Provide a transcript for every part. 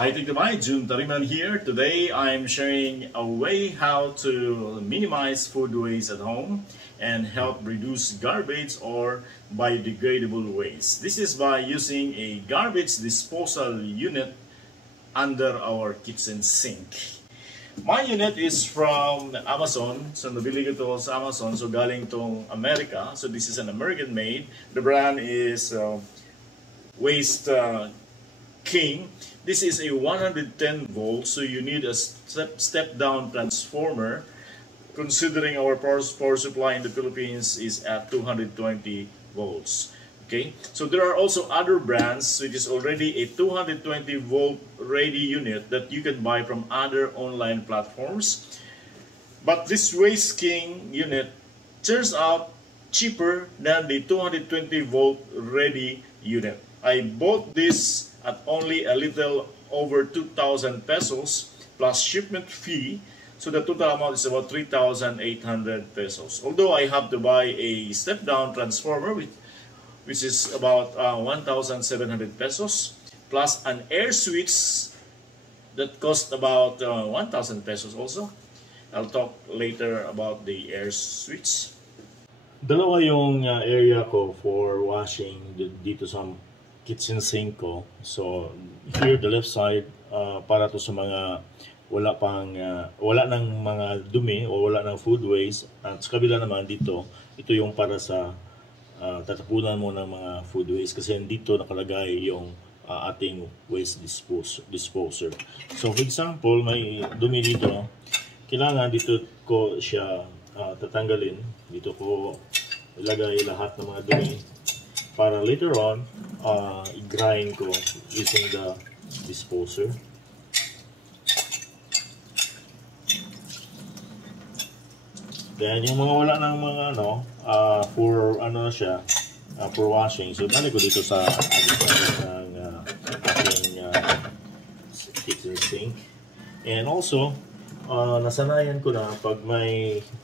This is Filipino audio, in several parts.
Hi, Jun Tariman here. Today I'm sharing a way how to minimize food waste at home and help reduce garbage or biodegradable waste. This is by using a garbage disposal unit under our kitchen sink. My unit is from Amazon. So nabili ko to sa Amazon. So galing tong America. So this is an American made. The brand is Waste King. This is a 110 volts, so you need a step down transformer, considering our power supply in the Philippines is at 220 volts. Okay, so there are also other brands which is already a 220 volt ready unit that you can buy from other online platforms, but this Waste King unit turns out cheaper than the 220 volt ready unit. I bought this at only a little over 2,000 pesos plus shipment fee, so the total amount is about 3,800 pesos. Although I have to buy a step down transformer which is about 1,700 pesos plus an air switch that cost about 1,000 pesos also. I'll talk later about the air switch. Dalawa yung area ko for washing dito sa kitchen sink ko. So here the left side para to sa mga wala nang mga dumi o wala nang food waste, at sa kabila naman dito ito yung para sa tatapunan mo ng mga food waste, kasi dito nakalagay yung ating waste disposer. So for example, may dumi dito, kailangan dito ko siya tatanggalin. Dito ko ilagay lahat ng mga dumi para later on i-grind ko using the disposer. Then yung mga wala ng mga for siya for washing, so balik ko dito sa ating kitchen sink. And also nasanayan ko na pag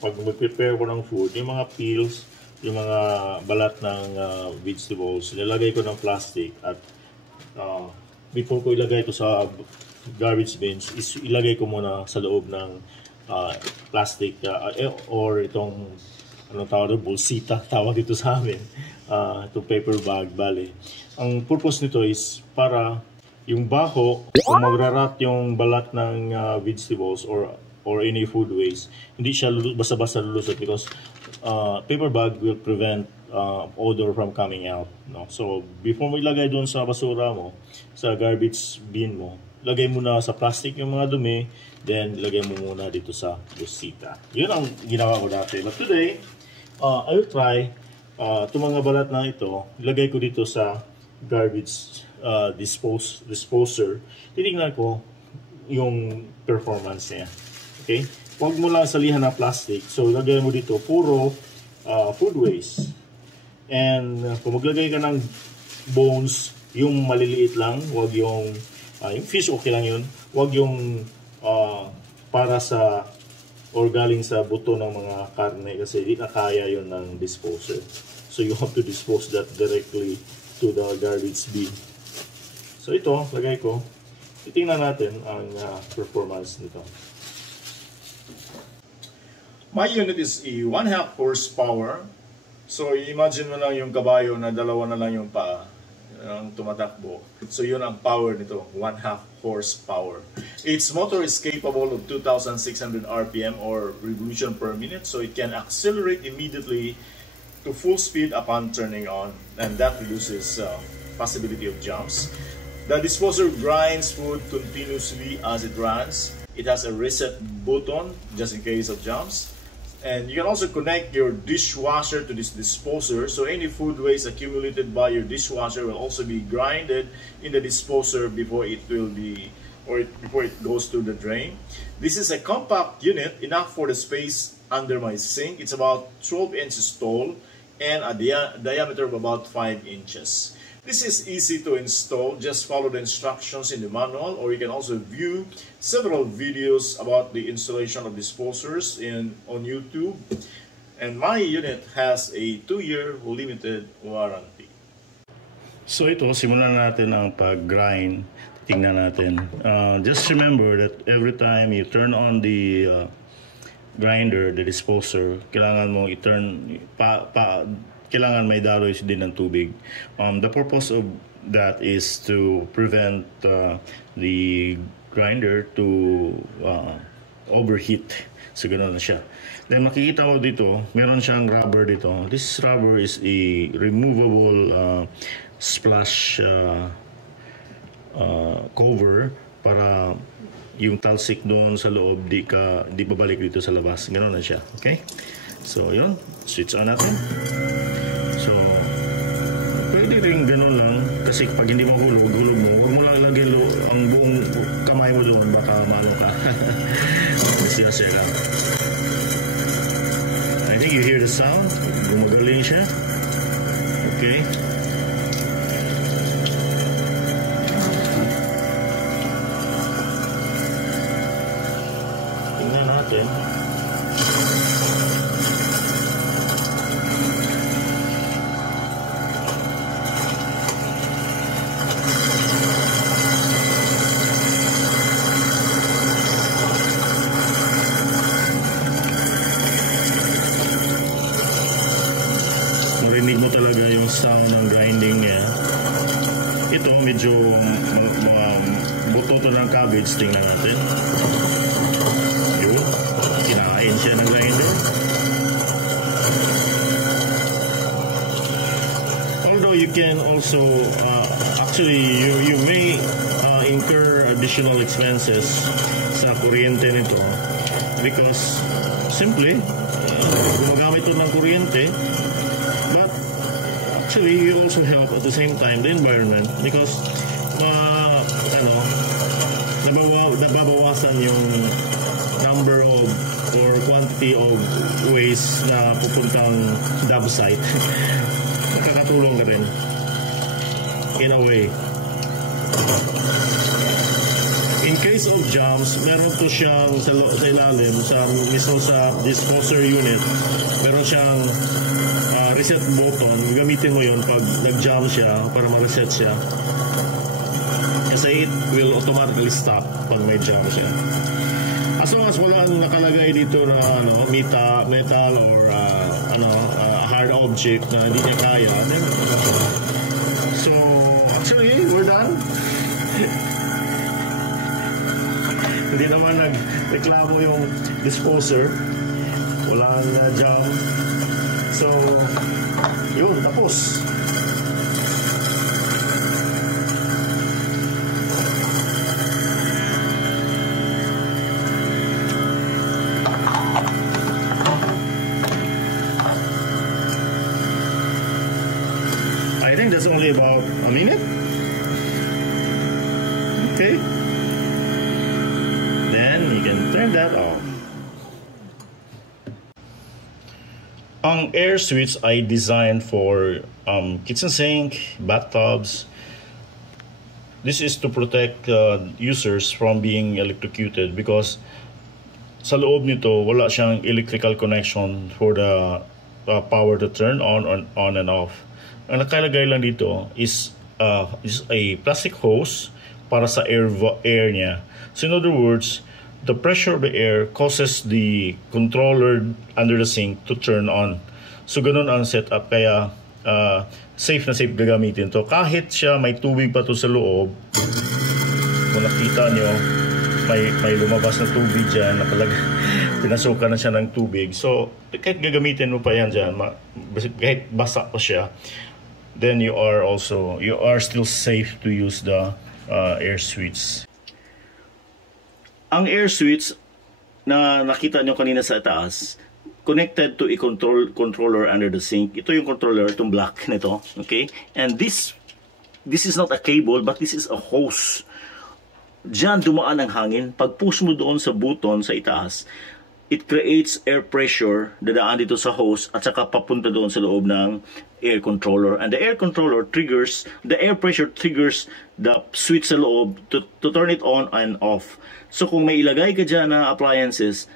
mag-prepare ko ng food, yung mga peels, yung mga balat ng vegetables, nilalagay ko ng plastic, at before ko ilagay ko sa garbage bins, ilagay ko muna sa loob ng plastic or itong tawag, bolsita tawag dito sa amin, itong paper bag. Bale, ang purpose nito is para yung baho, kung magrarat yung balat ng vegetables or any food waste, hindi siya basta-basta lulusot, because paper bag will prevent odor from coming out, no? So before mo ilagay doon sa basura mo, sa garbage bin mo, lagay mo na sa plastic yung mga dumi, then lagay mo muna dito sa bolsita. Yun ang ginawa ko dati. But today, I will try itong mga balat na ito, ilagay ko dito sa garbage disposer. Titignan ko yung performance niya. Okay? Huwag mo lang salihan ng plastic. So, lagay mo dito puro food waste. And kung maglagay ka ng bones, yung maliliit lang, huwag yung fish, okay lang yun. Huwag yung para sa or galing sa buto ng mga karne, kasi hindi na kaya yun ng disposer. So, you have to dispose that directly to the garbage bin. So, ito, lagay ko. Titingnan natin ang performance nito. My unit is a 1/2 horsepower. So imagine mo lang yung kabayo na dalawa na lang yung paa ang tumatakbo. So yun ang power nito, 1/2 horsepower. Its motor is capable of 2,600 RPM or revolution per minute, so it can accelerate immediately to full speed upon turning on, and that reduces possibility of jumps. The disposer grinds food continuously as it runs. It has a reset button just in case of jumps. And you can also connect your dishwasher to this disposer, so any food waste accumulated by your dishwasher will also be grinded in the disposer before it goes to the drain. This is a compact unit, enough for the space under my sink. It's about 12 inches tall and a diameter of about 5 inches. This is easy to install. Just follow the instructions in the manual, or you can also view several videos about the installation of disposers on YouTube. And my unit has a 2-year limited warranty. So ito, simulan natin ang pag-grind. tingnan natin. Just remember that every time you turn on the grinder, the disposer, kailangan mo i-turn, kailangan may daloy din ng tubig. The purpose of that is to prevent the grinder to overheat. So ganoon na siya. Then makikita mo dito, meron siyang rubber dito. This rubber is a removable splash cover para yung talsik doon sa loob di babalik dito sa labas. Ganoon na siya. Okay? So yun, switch on natin. So pwede rin ganoon lang kasi pag hindi mahulog mo, huwag mo lang lagyan ang buong kamay mo doon, baka maano ka. Siya lang. I think you hear the sound. Gumagaling siya. Okay. Tingnan natin. Marinig mo talaga yung sound ng grinding niya. Ito medyo buto to ng cabbage. Tingnan natin. Yun, kinain siya ng grinder. Although you can also actually you may incur additional expenses sa kuryente nito because simply gumagamit ito ng kuryente. Actually, you also help at the same time the environment because nababawasan yung number of or quantity of waste na pupuntang dump site. Nakakatulong ka rin in a way. In case of jams, meron to siyang sa ilalim, mismo sa disposer unit, meron siyang reset button. Gamitin mo yon pag nag-jam siya para ma-reset siya. Kasi it will automatically stop pag may jam siya. As long as walang nakalagay dito na metal or hard object na hindi niya kaya, then so actually we're done. Hindi naman nagreklamo yung disposer. Walang jam. So, yun, tapos. I think that's only about a minute. Okay. Then you can turn that off. Ang air switch ay designed for kitchen sink, bathtubs. This is to protect users from being electrocuted because sa loob nito wala siyang electrical connection for the power to turn on and off. Ang nakalagay lang dito is a plastic hose para sa air niya. So in other words, the pressure of the air causes the controller under the sink to turn on. So ganun ang setup, kaya safe na safe gagamitin to. Kahit siya may tubig pa to sa loob, kung nakita nyo, may lumabas na tubig dyan, pinasukan na siya ng tubig. So kahit gagamitin mo pa yan dyan, kahit basa pa siya, then you are still safe to use the air switch. Ang air switch na nakita nyo kanina sa taas, connected to a controller under the sink. Ito yung controller, itong black nito. Okay? And this is not a cable, but this is a hose. Diyan dumaan ang hangin. Pag push mo doon sa button sa itaas, it creates air pressure, dadaan dito sa hose, at saka papunta doon sa loob ng air controller. And the air controller triggers, the air pressure triggers the switch sa loob to turn it on and off. So kung may ilagay ka dyan na appliances,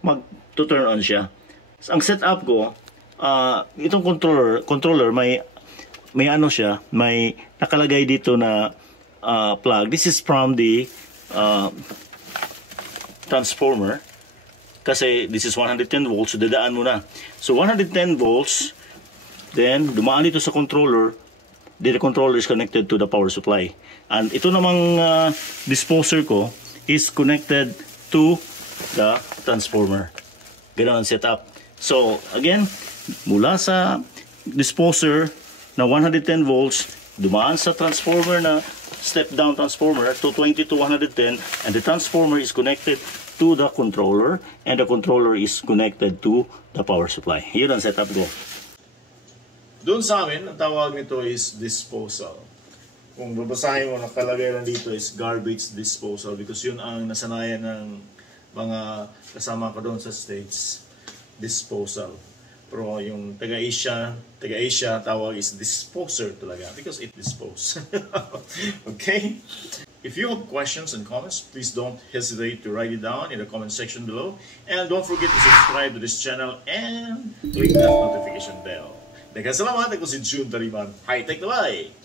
mag-turn on siya. So, ang setup ko, itong controller may ano siya, may nakalagay dito na plug. This is from the transformer. Kasi this is 110 volts, so dadaan mo na. So 110 volts, then dumaan dito sa controller. The controller is connected to the power supply. And ito namang disposer ko is connected to the transformer. Ganun ang setup. So again, mula sa disposer na 110 volts, dumaan sa transformer na step-down transformer to 20 to 110, and the transformer is connected to the controller, and the controller is connected to the power supply. Yun ang setup ko. Doon sa amin, ang tawag nito is disposal. Kung babasahin mo, nakalagay lang dito is garbage disposal because yun ang nasanayan ng mga kasama ko doon sa States. Disposal. Pero yung taga-Asia, tawag is disposer talaga because it dispose. Okay? If you have questions and comments, please don't hesitate to write it down in the comment section below. And don't forget to subscribe to this channel and click that notification bell. Salamat, ako si Jun Tariman. High-tech na bye!